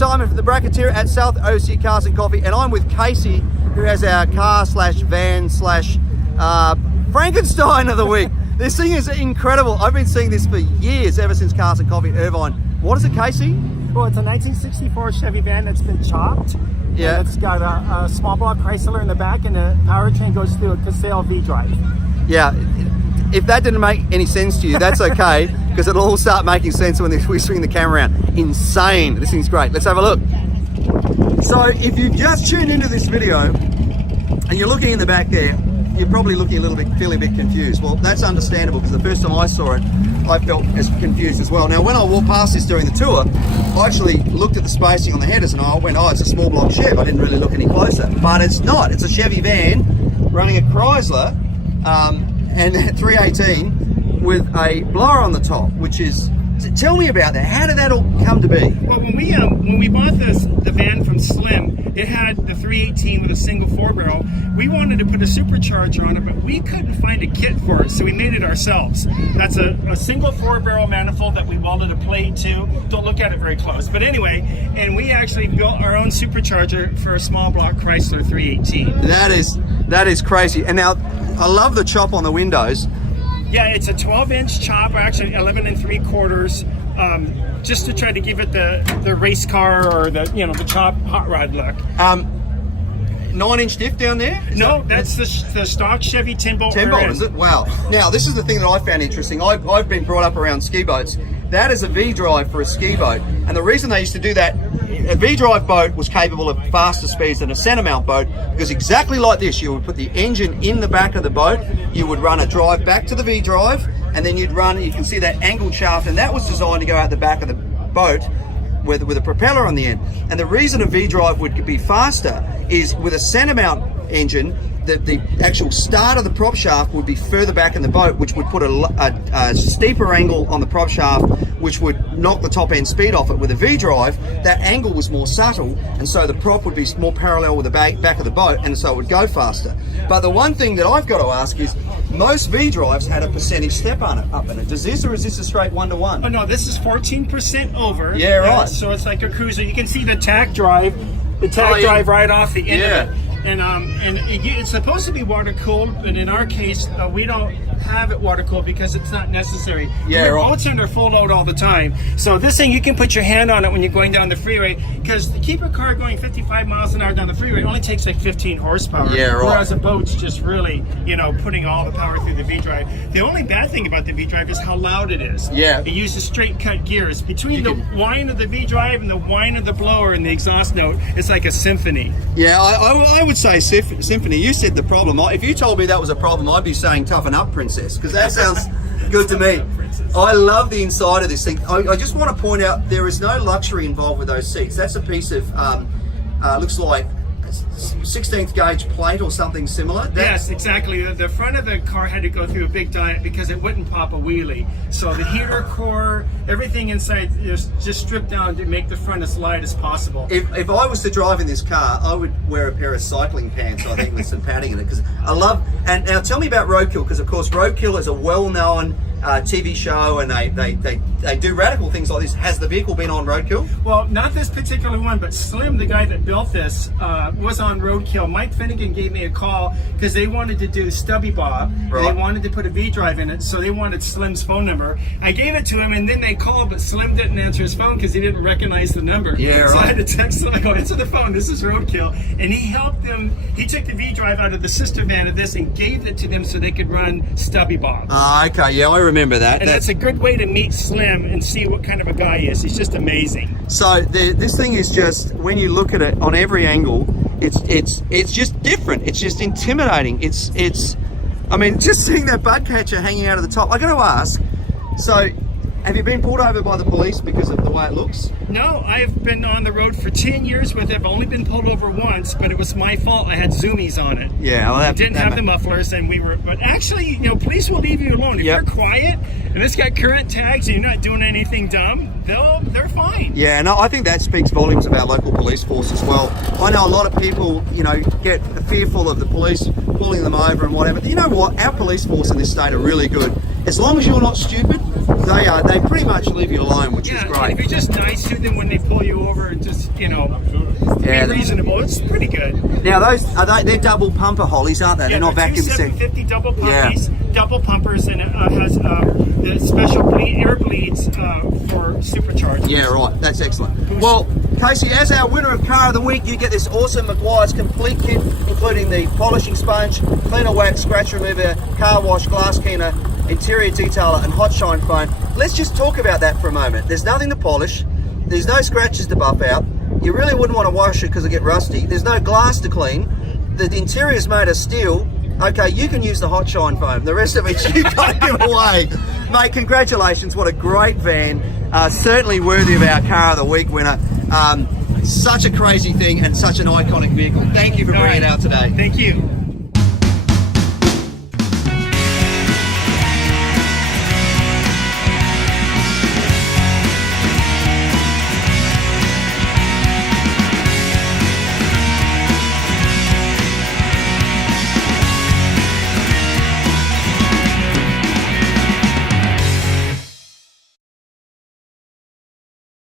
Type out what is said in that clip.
Simon from the Bracketeer at South OC Cars and Coffee, and I'm with Casey, who has our car slash van slash Frankenstein of the week. This thing is incredible. I've been seeing this for years, ever since Cars and Coffee Irvine. What is it, Casey? Well, it's a 1964 Chevy van that's been chopped. Yeah. It's got a small block Chrysler in the back, and the powertrain goes through a Chrysler V drive. Yeah. If that didn't make any sense to you, that's okay, because it'll all start making sense when we swing the camera around. Insane. This thing's great. Let's have a look. So if you've just tuned into this video and you're looking in the back there, you're probably looking a little bit, feeling a bit confused. Well, that's understandable, because the first time I saw it, I felt as confused as well. Now, when I walked past this during the tour, I actually looked at the spacing on the headers and I went, oh, it's a small block Chev. I didn't really look any closer, but it's not. It's a Chevy van running a Chrysler and 318 with a blower on the top, which is, tell me about that. How did that all come to be? Well, when we bought the van from Slim, it had the 318 with a single 4-barrel. We wanted to put a supercharger on it, but we couldn't find a kit for it, so we made it ourselves. That's a single 4-barrel manifold that we welded a plate to. Don't look at it very close, but anyway, and we actually built our own supercharger for a small block Chrysler 318. That is crazy. And now, I love the chop on the windows. Yeah, it's a 12-inch chop, actually 11 3/4, just to try to give it the race car or the the chop hot rod look. 9-inch diff down there? That's the stock Chevy 10-bolt. 10-bolt, is it? Wow. Now, this is the thing that I found interesting. I've been brought up around ski boats. That is a V-drive for a ski boat. And the reason they used to do that, a V-drive boat was capable of faster speeds than a center mount boat, because exactly like this, you would put the engine in the back of the boat, you would run a drive back to the V-drive, and then you can see that angled shaft, and that was designed to go out the back of the boat with a propeller on the end. And the reason a V-drive would be faster is with a center mount engine, the actual start of the prop shaft would be further back in the boat, which would put a steeper angle on the prop shaft, which would knock the top end speed off it. With a V-drive, that angle was more subtle, and so the prop would be more parallel with the back of the boat, and so it would go faster. But the one thing that I've got to ask is, most V-drives had a percentage step on it, up in it. Does this, or is this a straight 1-to-1? Oh no, this is 14% over. Yeah, right. So it's like a cruiser. You can see the tack drive, drive right off the end of it. And it's supposed to be water cooled, but in our case, we don't have it water cooled because it's not necessary. Yeah, Our right. boats under full load all the time. So this thing, you can put your hand on it when you're going down the freeway, because to keep a car going 55 miles an hour down the freeway, it only takes like 15 horsepower. Yeah, right. Whereas a boat's just really, putting all the power through the V-drive. The only bad thing about the V-drive is how loud it is. Yeah. It uses straight cut gears. Between the whine of the V-drive and the whine of the blower and the exhaust note, it's like a symphony. Yeah, I would say symphony. You said the problem. If you told me that was a problem, I'd be saying toughen up, princess, because that sounds good to me. I love the inside of this thing. I just want to point out, there is no luxury involved with those seats. That's a piece of, looks like 16th gauge plate or something similar. Yes, exactly. The front of the car had to go through a big diet because it wouldn't pop a wheelie. So the heater core, everything inside is just stripped down to make the front as light as possible. If I was to drive in this car, I would wear a pair of cycling pants, I think, with some padding in it, because I love. And now tell me about Roadkill, because of course Roadkill is a well-known TV show, and they do radical things like this. Has the vehicle been on Roadkill? Well, not this particular one, but Slim, the guy that built this, was on Roadkill. Mike Finnegan gave me a call because they wanted to do Stubby Bob. Right. They wanted to put a V-drive in it, so they wanted Slim's phone number. I gave it to him, and then they called, but Slim didn't answer his phone because he didn't recognize the number. Yeah, so right. I had to text him. I go, answer the phone. This is Roadkill, and he helped them. He took the V-drive out of the sister van of this and gave it to them so they could run Stubby Bob. Okay, yeah, I remember that. And that's a good way to meet Slim and see what kind of a guy he is. He's just amazing. So this thing is just, when you look at it on every angle, it's just different. It's just intimidating. I mean, just seeing that bug catcher hanging out of the top. I got to ask, so have you been pulled over by the police because of the way it looks? No, I've been on the road for 10 years with it. I've only been pulled over once, but it was my fault. I had zoomies on it. Yeah, well, didn't have the mufflers, and but actually, police will leave you alone. If you're quiet and it's got current tags and you're not doing anything dumb, they're fine. Yeah, and I think that speaks volumes of our local police force as well. I know a lot of people, get fearful of the police pulling them over and whatever. You know what? Our police force in this state are really good. as long as you're not stupid, they pretty much leave you alone, which is Yeah, great. if you're just nice to them when they pull you over and just, you know, Yeah. be reasonable, it's pretty good. Now they're double pumper hollies, aren't they? They're not vacuum seat. 750 double Yeah. pumpies, double pumpers, and it has the special air bleeds for superchargers. Yeah, right. That's excellent. Well, Casey, as our winner of Car of the Week, you get this awesome Maguire's complete kit, including the polishing sponge, cleaner wax, scratch remover, car wash, glass cleaner, interior detailer, and hot shine foam. Let's just talk about that for a moment. There's nothing to polish. There's no scratches to buff out. You really wouldn't want to wash it because it get rusty. There's no glass to clean. The interior is made of steel. Okay, you can use the hot shine foam. The rest of it you can't give away. Mate, congratulations. What a great van. Certainly worthy of our Car of the Week winner. Such a crazy thing and such an iconic vehicle. Thank you for bringing it out today. Thank you.